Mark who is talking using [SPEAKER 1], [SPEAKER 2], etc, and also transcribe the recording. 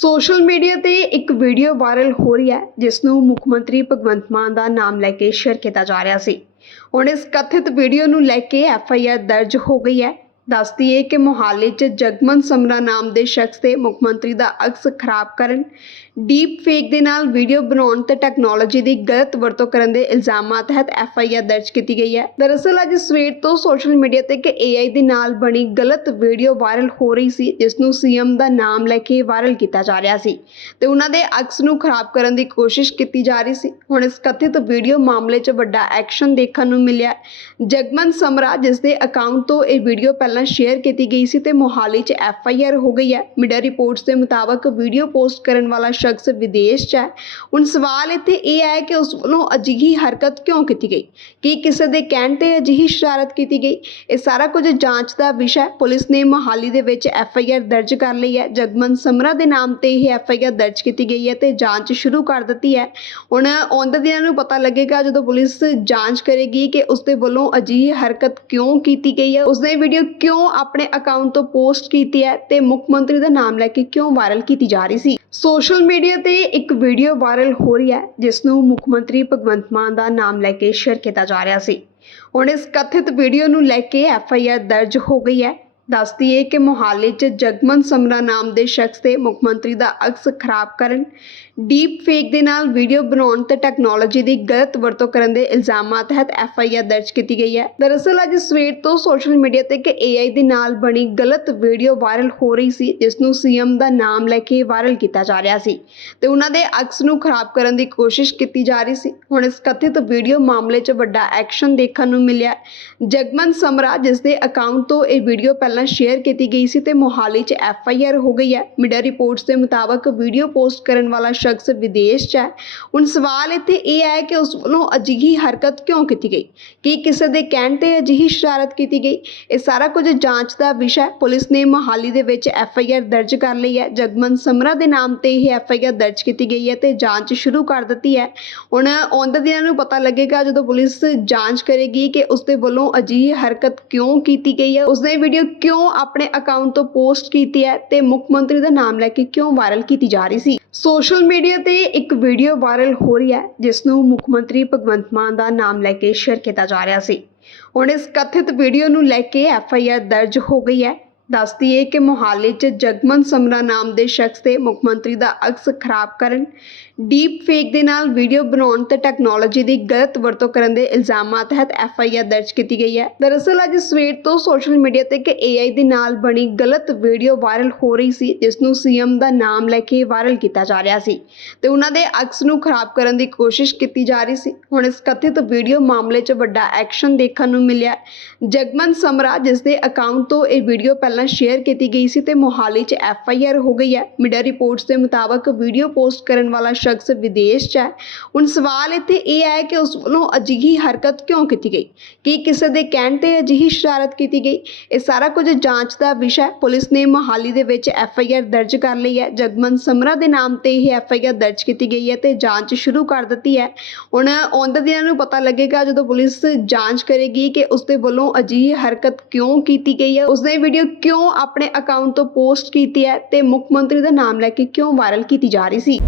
[SPEAKER 1] Social media ਤੇ ਇੱਕ video viral ਹੋ ਰਹੀ ਹੈ, ਜਿਸ ਨੂੰ ਮੁੱਖ ਮੰਤਰੀ ਭਗਵੰਤ ਮਾਨ ਦਾ ਨਾਮ ਲੈ ਕੇ ਸ਼ੇਅਰ ਕੀਤਾ ਜਾ ਰਿਹਾ ਸੀ। ਹੁਣ ਇਸ ਕਥਿਤ ਵੀਡੀਓ ਨੂੰ ਲੈ ਕੇ ਐਫ ਆਈ ਆਰ ਦਰਜ ਹੋ ਗਈ ਹੈ। ਦੱਸਦੀ ਹੈ ਕਿ ਮੋਹਾਲੀ 'ਚ ਜਗਮਨ ਸਮਰਾ ਨਾਮ ਦੇ ਸ਼ਖਸ ਤੇ ਮੁੱਖ ਮੰਤਰੀ ਦਾ ਅਕਸ ਖਰਾਬ ਕਰਨ ਡੀਪ ਫੇਕ ਦੇ ਨਾਲ ਵੀਡੀਓ ਬਣਾਉਣ ਤੇ ਟੈਕਨੋਲੋਜੀ ਦੀ ਗਲਤ ਵਰਤੋਂ ਕਰਨ ਦੇ ਇਲਜ਼ਾਮਾਂ ਤਹਿਤ ਐਫ ਆਈ ਆਰ ਦਰਜ ਕੀਤੀ ਗਈ ਹੈ। ਦਰਅਸਲ ਅੱਜ ਸਵੇਰ ਤੋਂ ਸੋਸ਼ਲ ਮੀਡੀਆ ਤੇ ਇੱਕ ਏਆਈ ਦੇ ਨਾਲ ਬਣੀ ਗਲਤ ਵੀਡੀਓ ਵਾਇਰਲ ਹੋ ਰਹੀ ਸੀ ਜਿਸ ਨੂੰ ਸੀਐਮ ਦਾ ਨਾਮ ਲੈ ਕੇ ਵਾਇਰਲ ਕੀਤਾ ਜਾ ਰਿਹਾ ਸੀ ਤੇ ਉਹਨਾਂ ਦੇ ਅਕਸ ਨੂੰ ਖਰਾਬ ਕਰਨ ਦੀ ਕੋਸ਼ਿਸ਼ ਕੀਤੀ ਜਾ ਰਹੀ ਸੀ। ਹੁਣ ਇਸ ਕਥਿਤ ਵੀਡੀਓ ਮਾਮਲੇ 'ਚ ਵੱਡਾ ਐਕਸ਼ਨ ਦੇਖਣ ਨੂੰ ਮਿਲਿਆ। ਜਗਮਨ ਸਮਰਾ ਜਿਸ ਦੇ ਅਕਾਊਂਟ ਤੋਂ ਇਹ ਵੀਡੀਓ ਪਹਿਲਾਂ ਸ਼ੇਅਰ ਕੀਤੀ ਗਈ ਸੀ ਤੇ ਮੋਹਾਲੀ 'ਚ ਐਫ ਆਈ ਆਰ ਹੋ ਗਈ ਹੈ। ਮੀਡੀਆ ਰਿਪੋਰਟਸ ਦੇ ਮੁਤਾਬਕ ਵੀਡੀਓ ਪੋਸਟ ਕਰਨ ਵਾਲਾ ਸ਼ਖਸ ਵਿਦੇਸ਼ 'ਚ ਹੈ। ਹੁਣ ਸਵਾਲ ਇੱਥੇ ਇਹ ਹੈ ਕਿ ਉਸ ਵੱਲੋਂ ਅਜਿਹੀ ਹਰਕਤ ਕਿਉਂ ਕੀਤੀ ਗਈ? ਕੀ ਕਿਸੇ ਦੇ ਕਹਿਣ ਤੇ ਅਜਿਹੀ ਸ਼ਰਾਰਤ ਕੀਤੀ ਗਈ? ਇਹ ਸਾਰਾ ਕੁਝ ਜਾਂਚ ਦਾ ਵਿਸ਼ਾ ਹੈ। ਪੁਲਿਸ ਨੇ ਮੋਹਾਲੀ ਦੇ ਵਿੱਚ ਐਫ ਆਈ ਆਰ ਦਰਜ ਕਰ ਲਈ ਹੈ। ਜਗਮਨ ਸਮਰਾ ਦੇ ਨਾਮ ਤੇ ਇਹ ਐਫ ਆਈ ਆਰ ਦਰਜ ਕੀਤੀ ਗਈ ਹੈ ਤੇ ਜਾਂਚ ਸ਼ੁਰੂ ਕਰ ਦਿੱਤੀ ਹੈ। ਹੁਣ ਆਉਂਦੇ ਦਿਨਾਂ ਨੂੰ ਪਤਾ ਲੱਗੇਗਾ ਜਦੋਂ ਪੁਲਿਸ ਜਾਂਚ ਕਰੇਗੀ ਕਿ ਉਸ ਦੇ ਵੱਲੋਂ ਅਜਿਹੀ ਹਰਕਤ ਕਿਉਂ ਕੀਤੀ ਗਈ ਹੈ। ਉਸਨੇ ਵੀਡੀਓ ਕਿਉਂ ਆਪਣੇ ਅਕਾਊਂਟ ਤੋਂ ਪੋਸਟ ਕੀਤੀ ਹੈ ਤੇ ਮੁੱਖ ਮੰਤਰੀ ਦਾ ਨਾਮ ਲੈ ਕੇ ਕਿਉਂ ਵਾਇਰਲ ਕੀਤੀ ਜਾ ਰਹੀ ਸੀ? ਸੋਸ਼ਲ ਮੀਡੀਆ ਤੇ ਇੱਕ ਵੀਡੀਓ ਵਾਇਰਲ ਹੋ ਰਹੀ ਹੈ ਜਿਸ ਨੂੰ ਮੁੱਖ ਮੰਤਰੀ ਭਗਵੰਤ ਮਾਨ ਦਾ ਨਾਮ ਲੈ ਕੇ ਸ਼ੇਅਰ ਕੀਤਾ ਜਾ ਰਿਹਾ ਸੀ। ਹੁਣ ਇਸ ਕਥਿਤ ਵੀਡੀਓ ਨੂੰ ਲੈ ਕੇ ਐਫ ਆਈ ਆਰ ਦਰਜ ਹੋ ਗਈ ਹੈ। ਦੱਸਦੀ ਹੈ ਕਿ ਮੋਹਾਲੀ 'ਚ ਜਗਮਨ ਸਮਰਾ ਨਾਮ ਦੇ ਸ਼ਖਸ ਤੇ ਮੁੱਖ ਮੰਤਰੀ ਦਾ ਅਕਸ ਖਰਾਬ ਕਰਨ ਡੀਪ ਫੇਕ ਦੇ ਨਾਲ ਵੀਡੀਓ ਬਣਾਉਣ ਤੇ ਟੈਕਨੋਲੋਜੀ ਦੀ ਗਲਤ ਵਰਤੋਂ ਕਰਨ ਦੇ ਇਲਜ਼ਾਮਾਂ ਤਹਿਤ ਐਫ ਆਈ ਆਰ ਦਰਜ ਕੀਤੀ ਗਈ ਹੈ। ਦਰਅਸਲ ਅੱਜ ਸਵੇਰ ਤੋਂ ਸੋਸ਼ਲ ਮੀਡੀਆ ਤੇ ਇੱਕ ਏਆਈ ਦੇ ਨਾਲ ਬਣੀ ਗਲਤ ਵੀਡੀਓ ਵਾਇਰਲ ਹੋ ਰਹੀ ਸੀ, ਜਿਸ ਨੂੰ ਸੀਐਮ ਦਾ ਨਾਮ ਲੈ ਕੇ ਵਾਇਰਲ ਕੀਤਾ ਜਾ ਰਿਹਾ ਸੀ ਤੇ ਉਹਨਾਂ ਦੇ ਅਕਸ ਨੂੰ ਖਰਾਬ ਕਰਨ ਦੀ ਕੋਸ਼ਿਸ਼ ਕੀਤੀ ਜਾ ਰਹੀ ਸੀ। ਹੁਣ ਇਸ ਕਥਿਤ ਵੀਡੀਓ ਮਾਮਲੇ 'ਚ ਵੱਡਾ ਐਕਸ਼ਨ ਦੇਖਣ ਨੂੰ ਮਿਲਿਆ। ਜਗਮਨ ਸਮਰਾ, ਜਿਸ ਦੇ ਅਕਾਊਂਟ ਤੋਂ ਇਹ ਵੀਡੀਓ ਪਹਿਲਾਂ ਸ਼ੇਅਰ ਕੀਤੀ ਗਈ ਸੀ ਤੇ ਮੋਹਾਲੀ 'ਚ ਐਫ ਆਈ ਆਰ ਹੋ ਗਈ ਹੈ। ਮੀਡੀਆ ਰਿਪੋਰਟਸ ਦੇ ਮੁਤਾਬਕ ਵੀਡੀਓ ਪੋਸਟ ਕਰਨ ਵਾਲਾ ਸ਼ਖਸ ਵਿਦੇਸ਼ 'ਚ ਹੈ। ਹੁਣ ਸਵਾਲ ਇੱਥੇ ਇਹ ਹੈ ਕਿ ਉਸ ਵੱਲੋਂ ਅਜਿਹੀ ਹਰਕਤ ਕਿਉਂ ਕੀਤੀ ਗਈ? ਕੀ ਕਿਸੇ ਦੇ ਕਹਿਣ ਤੇ ਅਜਿਹੀ ਸ਼ਰਾਰਤ ਕੀਤੀ ਗਈ? ਇਹ ਸਾਰਾ ਕੁਝ ਜਾਂਚ ਦਾ ਵਿਸ਼ਾ ਹੈ। ਪੁਲਿਸ ਨੇ ਮੋਹਾਲੀ ਦੇ ਵਿੱਚ ਐਫ ਆਈ ਆਰ ਦਰਜ ਕਰ ਲਈ ਹੈ। ਜਗਮਨ ਸਮਰਾ ਦੇ ਨਾਮ ਤੇ ਇਹ ਐਫ ਆਈ ਆਰ ਦਰਜ ਕੀਤੀ ਗਈ ਹੈ ਤੇ ਜਾਂਚ ਸ਼ੁਰੂ ਕਰ ਦਿੱਤੀ ਹੈ। ਹੁਣ ਆਉਂਦੇ ਦਿਨਾਂ ਨੂੰ ਪਤਾ ਲੱਗੇਗਾ ਜਦੋਂ ਪੁਲਿਸ ਜਾਂਚ ਕਰੇਗੀ ਕਿ ਉਸ ਦੇ ਵੱਲੋਂ ਅਜਿਹੀ ਹਰਕਤ ਕਿਉਂ ਕੀਤੀ ਗਈ ਹੈ। ਉਸਨੇ ਵੀਡੀਓ ਕਿਉਂ ਆਪਣੇ ਅਕਾਊਂਟ ਤੋਂ ਪੋਸਟ ਕੀਤੀ ਹੈ ਤੇ ਮੁੱਖ ਮੰਤਰੀ ਦਾ ਨਾਮ ਲੈ ਕੇ ਕਿਉਂ ਵਾਇਰਲ ਕੀਤੀ ਜਾ ਰਹੀ ਸੀ? ਸੋਸ਼ਲ ਮੀਡੀਆ ਤੇ ਇੱਕ ਵੀਡੀਓ ਵਾਇਰਲ ਹੋ ਰਹੀ ਹੈ ਜਿਸ ਨੂੰ ਮੁੱਖ ਮੰਤਰੀ ਭਗਵੰਤ ਮਾਨ ਦਾ ਨਾਮ ਲੈ ਕੇ ਸ਼ੇਅਰ ਕੀਤਾ ਜਾ ਰਿਹਾ ਸੀ। ਹੁਣ ਇਸ ਕਥਿਤ ਵੀਡੀਓ ਨੂੰ ਲੈ ਕੇ ਐਫ ਆਈ ਆਰ ਦਰਜ ਹੋ ਗਈ ਹੈ। ਦੱਸਦੀ ਹੈ ਕਿ ਮੋਹਾਲੀ 'ਚ ਜਗਮਨ ਸਮਰਾ ਨਾਮ ਦੇ ਸ਼ਖਸ ਤੇ ਮੁੱਖ ਮੰਤਰੀ ਦਾ ਅਕਸ ਖਰਾਬ ਕਰਨ ਡੀਪ ਫੇਕ ਦੇ ਨਾਲ ਵੀਡੀਓ ਬਣਾਉਣ ਤੇ ਟੈਕਨੋਲੋਜੀ ਦੀ ਗਲਤ ਵਰਤੋਂ ਕਰਨ ਦੇ ਇਲਜ਼ਾਮਾਂ ਤਹਿਤ ਐਫ ਆਈ ਆਰ ਦਰਜ ਕੀਤੀ ਗਈ ਹੈ। ਦਰਅਸਲ ਅੱਜ ਸਵੇਰ ਤੋਂ ਸੋਸ਼ਲ ਮੀਡੀਆ ਤੇ ਇੱਕ ਏਆਈ ਦੇ ਨਾਲ ਬਣੀ ਗਲਤ ਵੀਡੀਓ ਵਾਇਰਲ ਹੋ ਰਹੀ ਸੀ, ਜਿਸ ਨੂੰ ਸੀਐਮ ਦਾ ਨਾਮ ਲੈ ਕੇ ਵਾਇਰਲ ਕੀਤਾ ਜਾ ਰਿਹਾ ਸੀ ਤੇ ਉਹਨਾਂ ਦੇ ਅਕਸ ਨੂੰ ਖਰਾਬ ਕਰਨ ਦੀ ਕੋਸ਼ਿਸ਼ ਕੀਤੀ ਜਾ ਰਹੀ ਸੀ। ਹੁਣ ਇਸ ਕਥਿਤ ਵੀਡੀਓ ਮਾਮਲੇ 'ਚ ਵੱਡਾ ਐਕਸ਼ਨ ਦੇਖਣ ਨੂੰ ਮਿਲਿਆ। ਜਗਮਨ ਸਮਰਾ, ਜਿਸ ਦੇ ਅਕਾਊਂਟ ਤੋਂ ਇਹ ਵੀਡੀਓ ਪਹਿਲਾਂ ਸ਼ੇਅਰ ਕੀਤੀ ਗਈ ਸੀ ਤੇ ਮੋਹਾਲੀ 'ਚ ਐਫ ਆਈ ਆਰ ਹੋ ਗਈ ਹੈ। ਮੀਡੀਆ ਰਿਪੋਰਟਸ ਦੇ ਮੁਤਾਬਕ ਵੀਡੀਓ ਪੋਸਟ ਕਰਨ ਵਾਲਾ ਸ਼ਖਸ ਵਿਦੇਸ਼ 'ਚ ਹੈ। ਹੁਣ ਸਵਾਲ ਇੱਥੇ ਇਹ ਹੈ ਕਿ ਉਸ ਵੱਲੋਂ ਅਜਿਹੀ ਹਰਕਤ ਕਿਉਂ ਕੀਤੀ ਗਈ? ਕੀ ਕਿਸੇ ਦੇ ਕਹਿਣ ਤੇ ਅਜਿਹੀ ਸ਼ਰਾਰਤ ਕੀਤੀ ਗਈ? ਇਹ ਸਾਰਾ ਕੁਝ ਜਾਂਚ ਦਾ ਵਿਸ਼ਾ ਹੈ। ਪੁਲਿਸ ਨੇ ਮੋਹਾਲੀ ਦੇ ਵਿੱਚ ਐਫ ਆਈ ਆਰ ਦਰਜ ਕਰ ਲਈ ਹੈ। ਜਗਮਨ ਸਮਰਾ ਦੇ ਨਾਮ ਤੇ ਇਹ ਐਫ ਆਈ ਆਰ ਦਰਜ ਕੀਤੀ ਗਈ ਹੈ ਤੇ ਜਾਂਚ ਸ਼ੁਰੂ ਕਰ ਦਿੱਤੀ ਹੈ। ਹੁਣ ਆਉਂਦੇ ਦਿਨਾਂ ਨੂੰ ਪਤਾ ਲੱਗੇਗਾ ਜਦੋਂ ਪੁਲਿਸ ਜਾਂਚ ਕਰੇਗੀ ਕਿ ਉਸ ਦੇ ਵੱਲੋਂ ਅਜਿਹੀ ਹਰਕਤ ਕਿਉਂ ਕੀਤੀ ਗਈ ਹੈ। ਉਸਨੇ ਵੀਡੀਓ ਕਿਉਂ ਆਪਣੇ ਅਕਾਊਂਟ ਤੋਂ ਪੋਸਟ ਕੀਤੀ ਹੈ ਤੇ ਮੁੱਖ ਮੰਤਰੀ ਦਾ ਨਾਮ ਲੈ ਕੇ ਕਿਉਂ ਵਾਇਰਲ ਕੀਤੀ ਜਾ ਰਹੀ ਸੀ?